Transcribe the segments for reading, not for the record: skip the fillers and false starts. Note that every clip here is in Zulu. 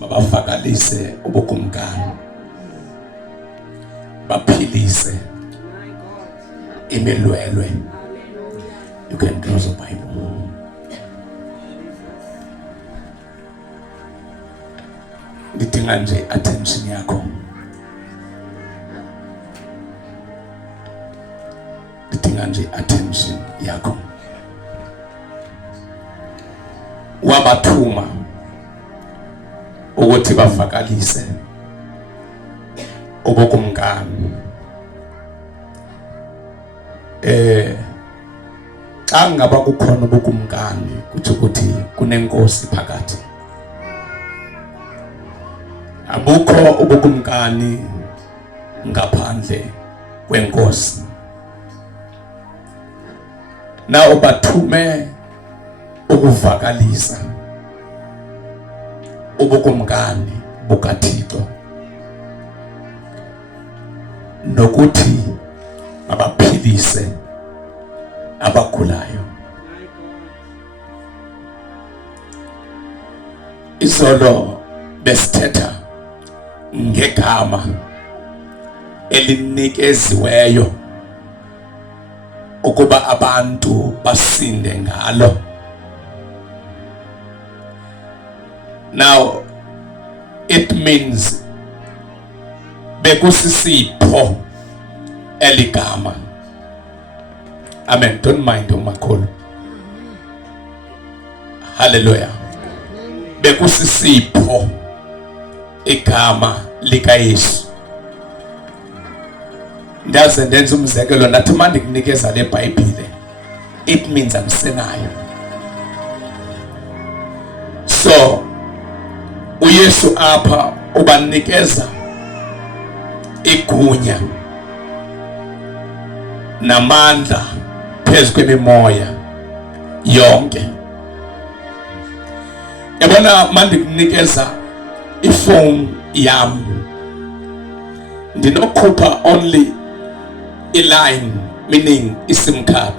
Mabafakalise ubukumkani. Baphilise imilwelwe. You can close the Bible. Ngidinga nje attention yakho. Ngidinga nje attention yakho. Wabathuma ukuthi bafakalise ubukumkani. Xa ngaba kukhona ubukumkani kuthi ukuthi kunenkosi phakathi. Abukho ubukumkani ngaphandle kwenkosi. Na ubathume ukuvakalisa ubukumkani bukaThixo nokuthi abaphilise abagulayo. Izolo besithetha ngegama elinikeziweyo ukuba abantu basinde ngalo. Now it means bekusisipho eligama. Amen. Don't mind umakhulu. Hallelujah. Bekusisipho igama likaYesu. Ndaze ndenza umzekelo nathi manje ndikunikeza le Bhayibhile. It means amsenayo. So uYesu apha ubanikeza igunya namandla phezu kwemimoya yonke. Yabona manje ndikunikeza ifone yami. Ndinokhupha only a line, meaning iSIM card.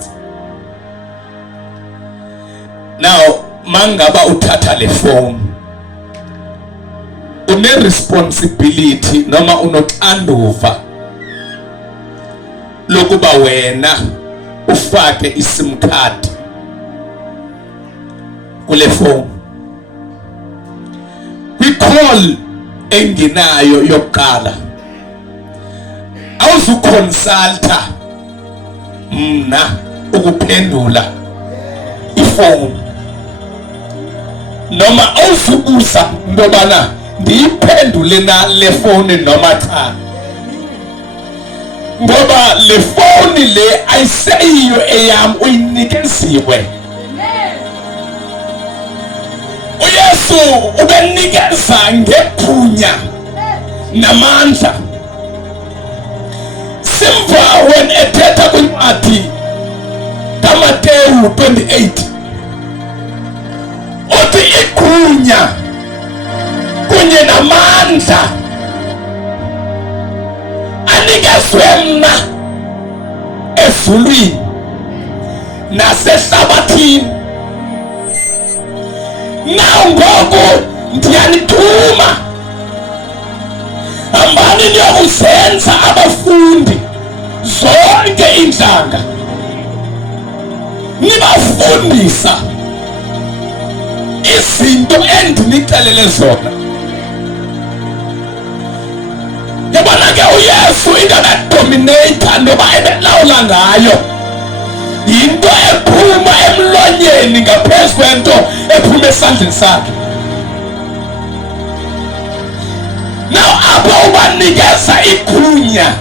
Now mangaba uthatha le phone, une responsibility noma unoxanduva lokuba wena ufake iSIM card kule phone. Kwicall enginayo yokuqala awuzukonsulta mna ukuphendula ifone, noma awuzubuza ngobana ndiyiphendule na le phone noma cha, ngoba le phone le ayiseyiyo eyam uyinikeziwe. uYesu ubenikeza ngegunya namandla. Simva when ethetha kwincwadi kaMateyu 28 uthi igunya kunye namandla anikezwe mna ezulwini nasehlabathini. Now ngoku ndiyanithuma, hambani niyokuzenza abafundi zonke inhlanga, nibafundisa izinto endinixelele zona. Yabona ke uYesu into edominator noba ebelawula ngayo yinto ephuma emlonyeni ngaphezu kwento ephuma esandleni sakhe. Now apha ubanikeza igunya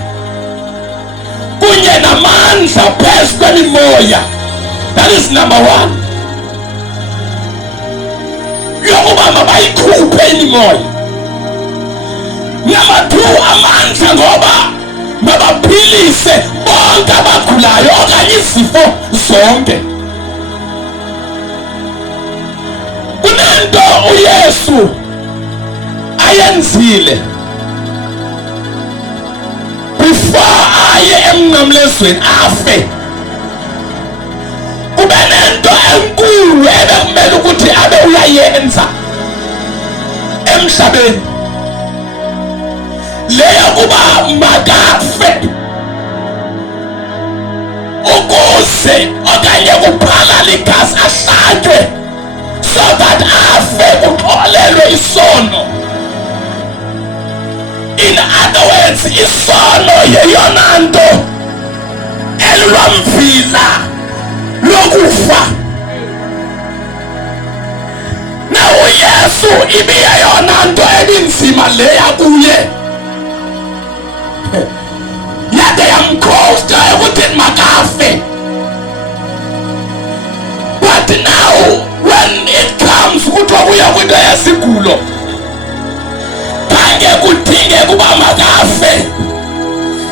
kunye namandla phezu kwemimoya. That is number one. Yokuba mabayikhuphe imimoya. Number two, amandla ngoba mabaphilise bonke abagulayo okanye izifo zonke. Kunento uYesu ayenzile before aye emnqamlezweni afe. Kube nento enkulu ebekumele ukuthi abe uyayenza emhlabeni leya kuba makafe ukuze okanye kuphalala igazi ahlatywe so that afe kuxolelwe isono. In other words, isono yeyona nto elwamvila lokufa. Na uYesu ibiyeyona nto ebinzima leya kuye yade yamkhosta ekuthini makafe. But now when it comes kuthiwa kuya kwinto yesigulo khange kudinge kuba makafe.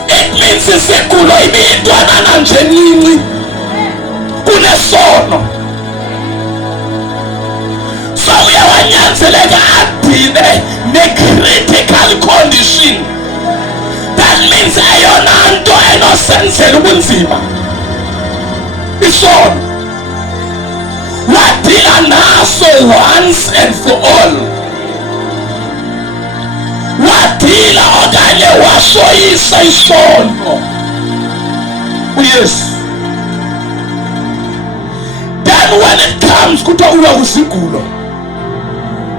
It means isigulo ibiyintwanana nje ncinci kunesono, so uyawanyanzeleka adile ne-critical condition. That means eyona nto enosenzela ubunzima isono wadila naso once and for all. Wadila okanye wasoyisa isono uYesu. Then when it comes kuthiwa uya kwisigulo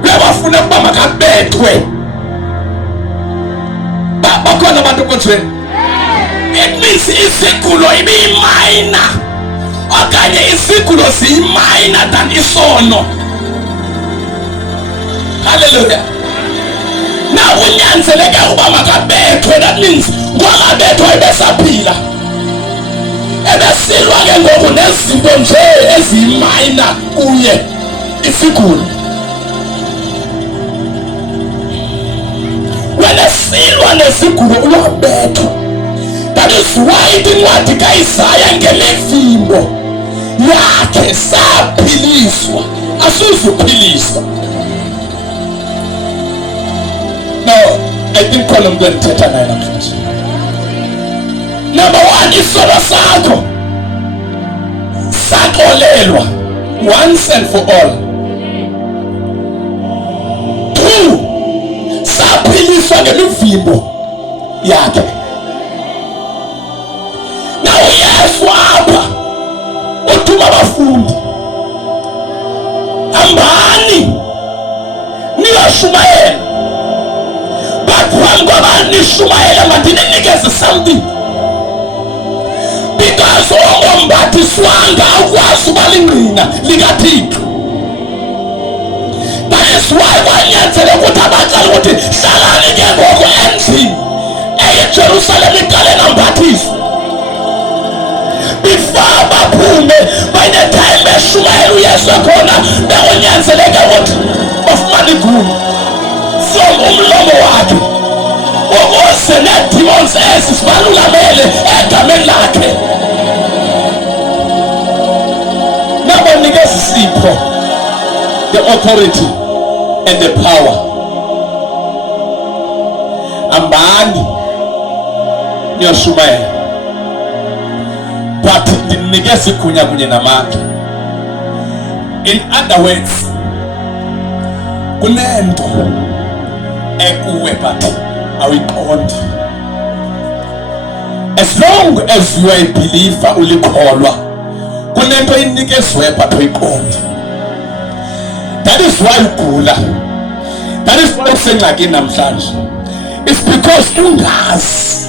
uyabafuna ukuba makabethwe. Bakhona abantu konzweni. It means isigulo ibiyimayina okanye isigulo siyimayina than isono. Hallelujah. Na unyanzeleke uba makabethwe. That means wakabethwa ebesaphila, ebesilwa ke ngoku nezinto nje eziyimayina kuye isigulo. Wenesilwa nesigulo uyabethwa. That is why incwadi kaIsaya ngemivimbo yakhe saphiliswa, asuzuphiliswa. Now, I think column then thetha naye namhlanje. Number one, isono sakho saxolelwa once and for all. Two, saphiliswa ngemivimbo yakhe. Na uYesu apha uthuma abafundi, hambani niyoshumayela. Phambi kwabantu nishumayela mandininikeze something, because ongombathiswanga awukwazi uba lingqina likaThixo. That is why kwanyanzeleka ukuthi abaqala ukuthi hlalani ke ngoku endlini eyeJerusalem iqale nambathiswe before baphume. By the time beshumayela uYesu khona bekunyanzeleka ukuthi bafumane igunya from umlomo wakhe ukuze ne-demons ezi zibalulamele egameni lakhe. Nabanikeza isipho, the authority and the power. Hambani niyoshumayela, but ndinikeza igunya kunye namandla. In other words, kunento ekuwe but awiqondi. As long as you are a believer ulikholwa, kunento inikezwe but uyiqondi. That is why ugula. That is why usengxakini namhlanje. It's because ungazi.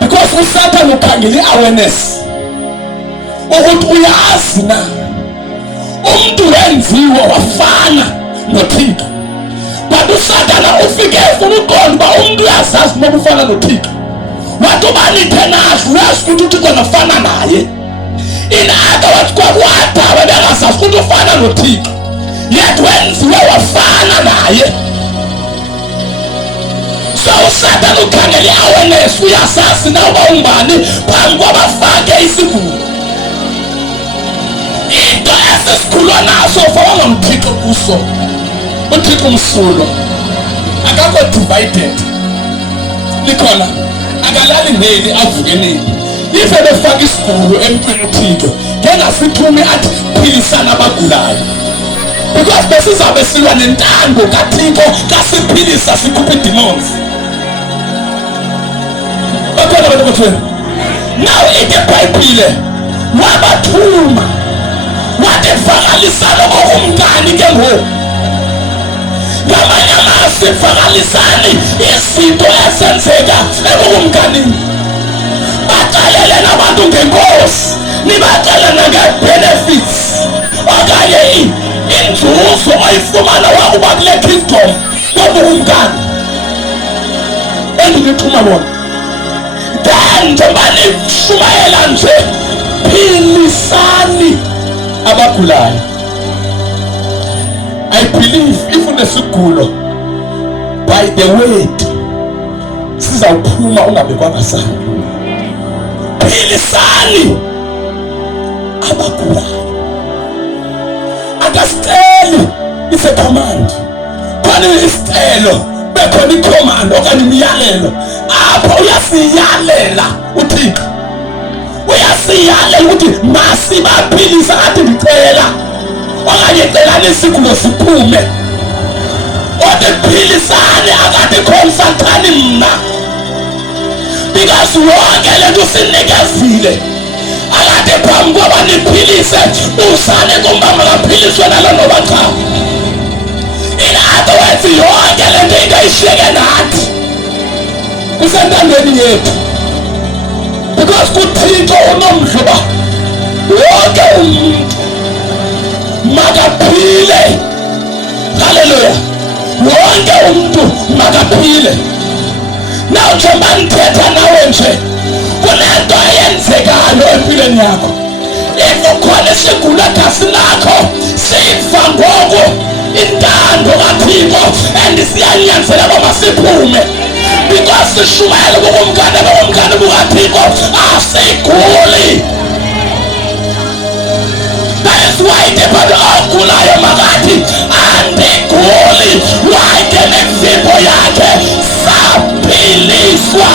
Because uSathane ukhangela i-awareness ukuthi uyazi na umuntu wenziwe wafana noThixo. But uSathane ufike efuna uqonda uba umuntu uyazazi noma ufana noThixo. Wathi uba nithenasi uyazi ukuthi uThixo nofana naye. In other words, kwakuwadaba bengazazi ukuthi ufana noThixo, yet wenziwe wafana naye. So uSathane ukhangela i-awareness, uyazazi na uba ungubani phambi kwabafake isigulo. Into esesikhulwa naso ufaka ngomThixo kuso. UThixo umsulo akakho divided, likhona akalali neli avuke neli. Ife befaka isigulo emntwini uThixo ngengasithumi athi philisana abagulayo. because besizabe silwa nentando kaThixo kasiphilisa sikhuphe demons. Bakhona abantu bathweni. Now ike iBhayibhile wabathuma wathi vakalisana ngokumngani ke ngoku. Ngamanye amazwi vakalisani izinto ezenzeka ekukumnganini. Bakalele nabantu ngenkosi, nibakalele nge-benefits okanye inzuzo oyifumana wakuba kule kingdom ngokumngani endinithuma bona. Then njengoba nishumayela nje, philisani abagulayo. I believe if unesigulo by the word sizawuphuma ungabekwanga sana. Philisani abagulayo. Akasiceli is a command. Kwani isicelo bekhona icommand okanye imiyalelo. Apha uyasiyalela uThixo. Uyasiyalela ukuthi masibaphilisa athi ndicela. Okanye celani isigulo siphume. Othi philisani akade consultani mna. Because wonke lento sinikezile. Akade phambi koba niphilise usane kumbamba kaphiliswe nalo noba cha. In other words, yonke lento into ishiyeke nathi. Kusentandweni yethu. Because kuThixo unomdla wonke umuntu makaphile. Hallelujah. Wonke umuntu makaphile. Now njengoba nithetha nawe nje kunento eyenzekayo empilweni yakho. If ukhona isigulo egazini lakho siva ngoku intando kaThixo and siyanyanzela ukuba siphume. Because sishumayela ngokumngane bukaThixo asiguli. That is why the Bible ogulayo makathi andiguli. Why nemvimbo yakhe saphiliswa.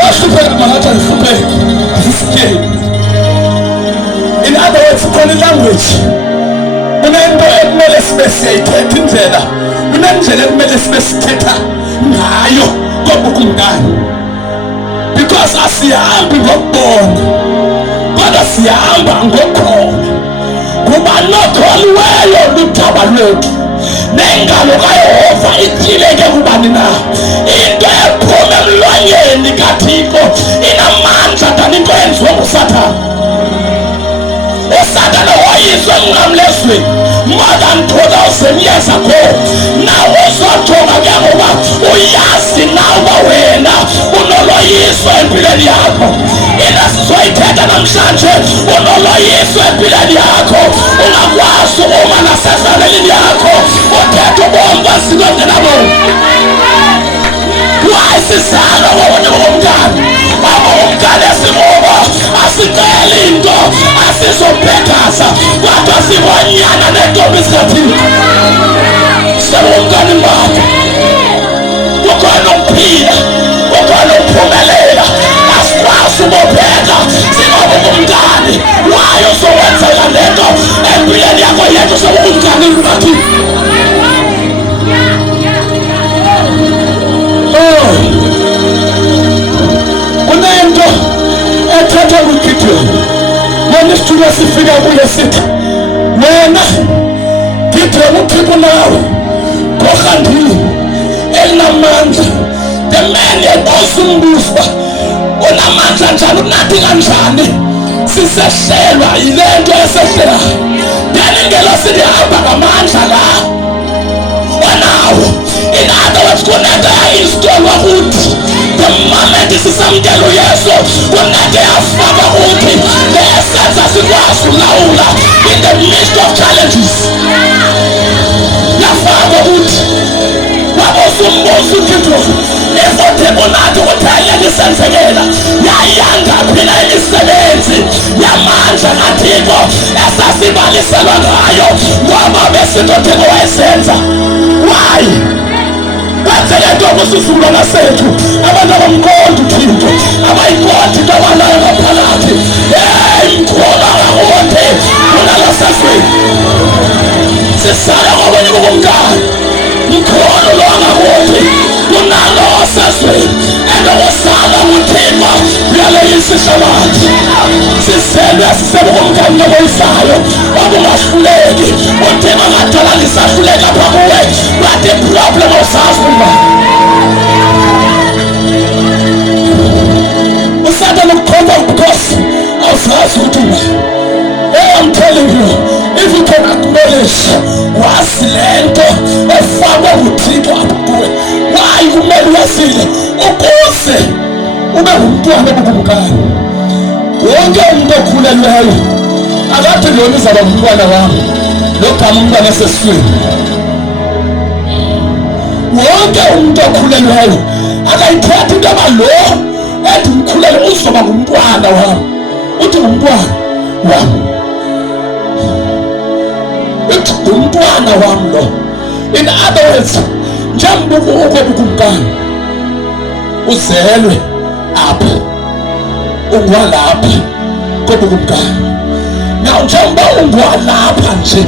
Wahlupheka makathi alihlupheki asisikeli. In other words, khona language kunento ekumele sibe siyayithetha indlela. Kunendlela ekumele sibe sithetha ngayo kobukumngane. Because asihambi ngokubona kodwa sihamba ngokholo. Kuba nokholiweyo luthaba lwethu nengalo kaYehova ithileke kubani na. Into ephuma emlonyeni kaThixo inamandla than into eyenziwe nguSathane. uSathane woyiswa emnqamlezweni more than 2,000 years ago. Now uzojonga ke ngoba uyazi na uba wena unoloyiso empilweni yakho. Ina sizoyithetha namhlanje, unoloyiso empilweni yakho. Ungakwazi ukuma nasefamilini yakho uthetha ubomi basikwenze nabo. Why sisala wabona bomngane? Baba umngane esingoba asicela into asizobhekasa kodwa sibonyana nentombi sikaThixo. Sebomngane bakhe ukhona ukuphila, ukhona ukuphumelela. Asikwazi ukubheka singoba umngane. Why uzowenzela lento empilweni yakho yethu sebomngane lukaThixo? Kunento ethatha kuGideon. Wena isithulo sifika kuye sithi wena Gideon uThixo nawe kohandile elinamandla. The man yebosa umbuso unamandla njalo unathi kanjani sisehlelwa yilento esehlelayo. Then ingelosi lihamba ngamandla la wanawo. In other words, kunento yayistolwa kuthi the moment sisamkela uYesu kunento yafaka kuthi lesenza sikwazi ukulawula in the midst of challenges. Yafaka kuthi wabosumbuso uThixo efotebonathi ukuthele lisenzekela yayanda phela imisebenzi yamandla kaThixo esasibaliselwa ngayo ngoba besinto Thixo wayesenza. Why? Sekentoba isizukulwana sethu abantu abamkhonto uThixo abayikhothi into abanayo ngaphakathi. Mkhola ngakude unalasasweni sisala ngokunye kukumkani mkholo lo ngakude unalo osasweni endokusala uThixo uyaleyisa ihlabathi sisele asisebukumkani noboyisayo wabungahluleki uThixo ngadala ngisahluleka phakuwe but the problem awusazi uma uSathane ukukhomba because awusazi ukuthi I'm telling you, if you can acknowledge what's lento efakwa uThixo kuwe, why kumele wasile ukuze ube ngumntwana obukumkani. Wonke umuntu okhulelweyo akathi lona uzaba umntwana wami logama umntwana esesiswini. Wonke umuntu okhulelweyo akayithatha into abalo ethi umkhulelwe uzoba ngumntwana wami, uthi ngumntwana wami, uthi ngumntwana wami lo. In other words, njengoba ubukumkani uzelwe apha ungwalapha kobukumkani. Now njengoba ungwalapha nje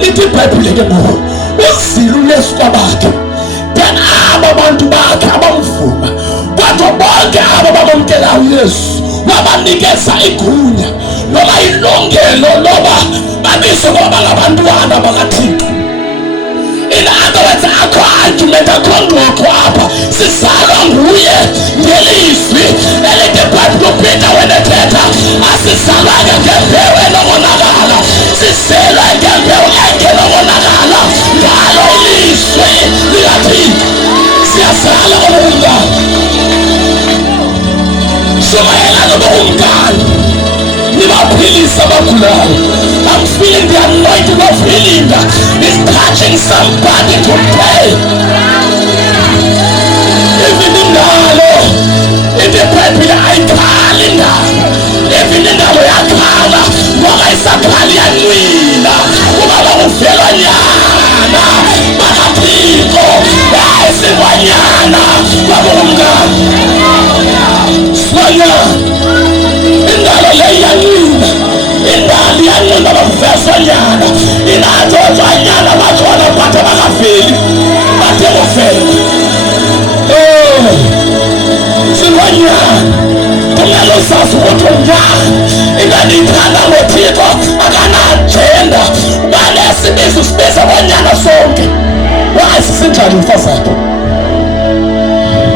ithi iBhayibhile ke ngoku uzile esikwabakhe then aba bantu bakhe abamvuma kodwa bonke aba babamkelayo uYesu wabanikeza igunya loba ilungelo loba babizwe ngoba ngabantwana bakaThixo. In other words, akho argument akho ngxoxo apha sizalwa nguye ngelizwi elithi iBhayibhile uPeter wenethetha asizalwa ngembewu enobonakala sizelwe ngembewu engenobonakala ngalo ilizwi likaThixo siyazala obukumkani shumayela nobukumkani nibaphilisa abagulayo. I'm feeling the anointing of healing is touching somebody today. Even indalo ithi iBhayibhile ayikhali indalo, even indalo yakhala ngoba isakhali yanwila ubaba uvelwa nyana bakaThixo esingwanyana kwabukumkani swanyana indalo leyanwila indalo yanwila baveswanyana inathotswanyana bakhona bathe bakaveli bathe kuvela silwanyana kumele usazi ukuthi ungani inganithanda ngoThixo akana-agenda balesibizo sibiza abanyana sonke wasisinjani mfazakhe